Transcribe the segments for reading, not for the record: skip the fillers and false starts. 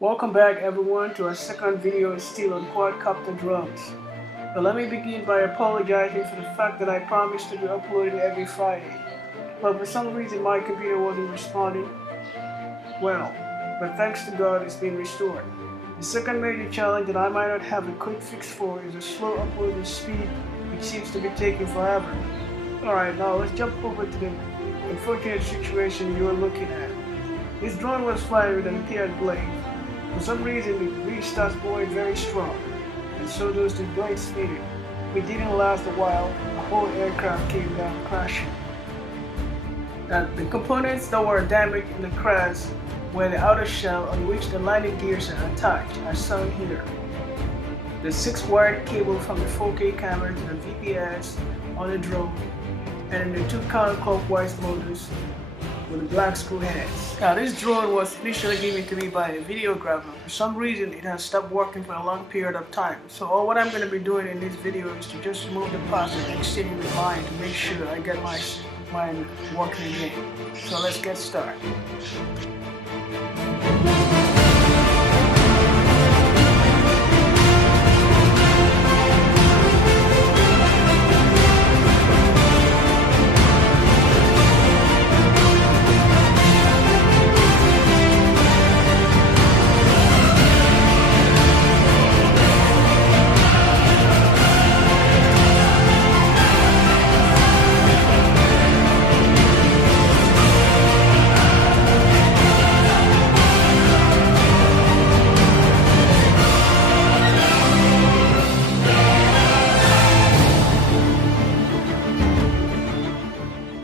Welcome back everyone to our second video still on quadcopter drums. Now let me begin by apologizing for the fact that I promised to be uploading every Friday, but for some reason my computer wasn't responding well, but thanks to God it's been restored. The second major challenge that I might not have a quick fix for is a slow uploading speed which seems to be taking forever. Alright, now let's jump over to the unfortunate situation you are looking at. This drone was flying with an repaired blade. For some reason, the breeze starts blowing very strong, and so does the blade speed. It didn't last a while, the whole aircraft came down crashing. Now, the components that were damaged in the crash were the outer shell on which the landing gears are attached, as shown here. The 6-wired cable from the 4K camera to the VPS on the drone, and the 2 counterclockwise motors with the black screw heads. Now this drone was initially given to me by a videographer. For some reason it has stopped working for a long period of time. So all what I'm going to be doing in this video is to just remove the parts and extend the line to make sure I get mine working again. So let's get started.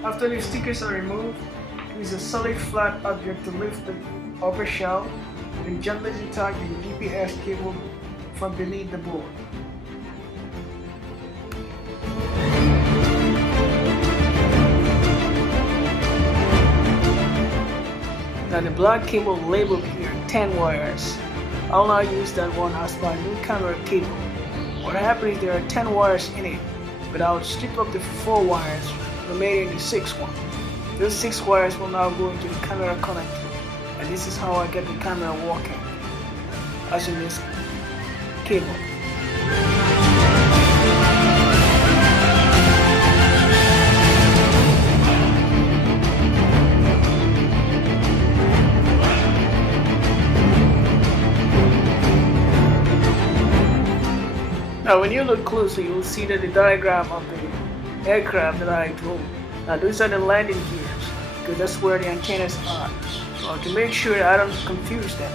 After the stickers are removed, use a solid flat object to lift the upper shell and gently detach the GPS cable from beneath the board. Now the black cable labeled here 10 wires. I'll now use that one as my new camera cable. What happened is there are 10 wires in it, but I'll strip up the 4 wires remaining the 6th one. Those 6 wires will now go into the camera connector, and this is how I get the camera working, as in this cable. Now when you look closely, you'll see that the diagram of the aircraft that I drove. Now those are the landing gears, because that's where the antennas are. So to make sure I don't confuse them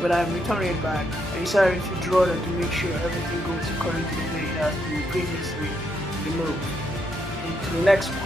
when I'm returning it back, I decided to draw them to make sure everything goes according to the way it has been previously removed. Into the next one.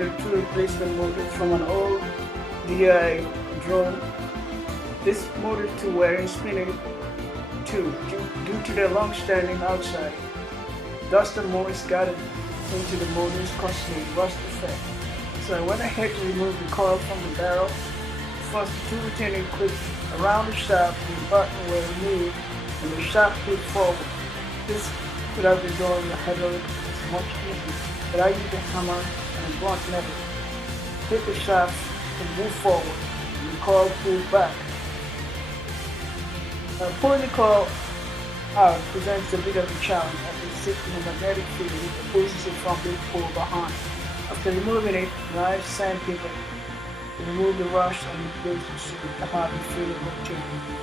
the two replacement motors from an old DI drone. This motor two were spinning too due to their long standing outside. Dust and moist gathered into the motor's causing a rust effect. So I went ahead to remove the coil from the barrel. First, the two retaining clips around the shaft and the button were removed and the shaft pushed forward. This could have been done with a hydraulic. It's much easier, but I used a hammer and a blunt metal. Hit the shaft and move forward, and the coil pulled back. Pulling the coil out presents a bit of a challenge as it sits in a magnetic field that pushes it from being pulled behind. After removing it, knife, sandpaper to remove the rust and replace the suit with a hard feeling of change.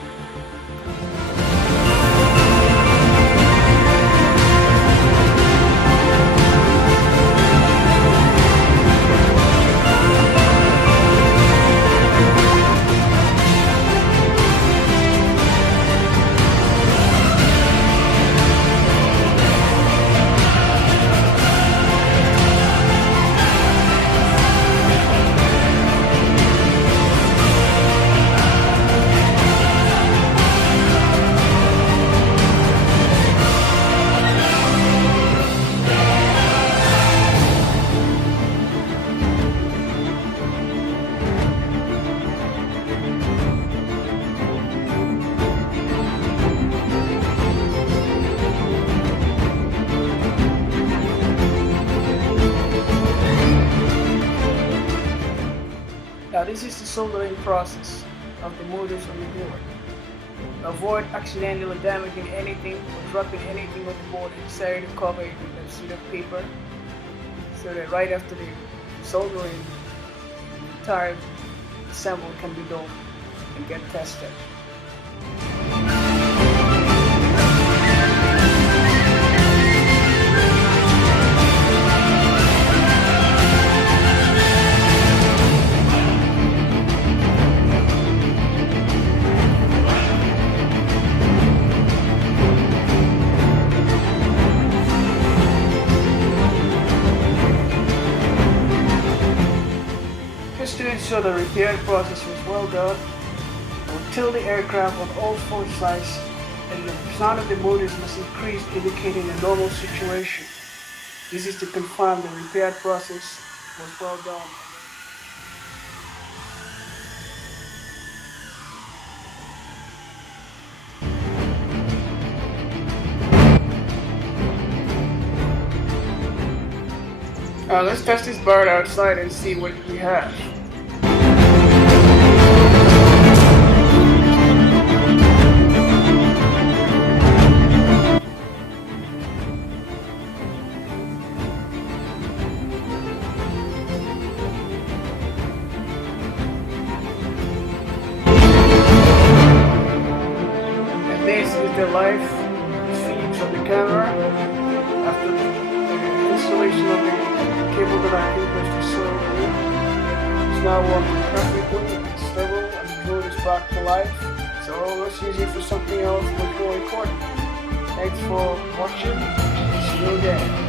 Now this is the soldering process of the motors on the board. Avoid accidentally damaging anything or dropping anything on the board and decided to cover it with a sheet of paper so that right after the soldering, the entire assembly can be done and get tested. To ensure the repair process was well done, we'll tilt the aircraft on all four sides and the sound of the motors must increase, indicating a normal situation. This is to confirm the repair process was well done. Let's test this bird outside and see what we have. This is the live feed from the camera after the installation of the cable that I used to solder. It's now working perfectly, it's stable, and the drone is back to life. So let's use it for something else much more important. Thanks for watching. See you again.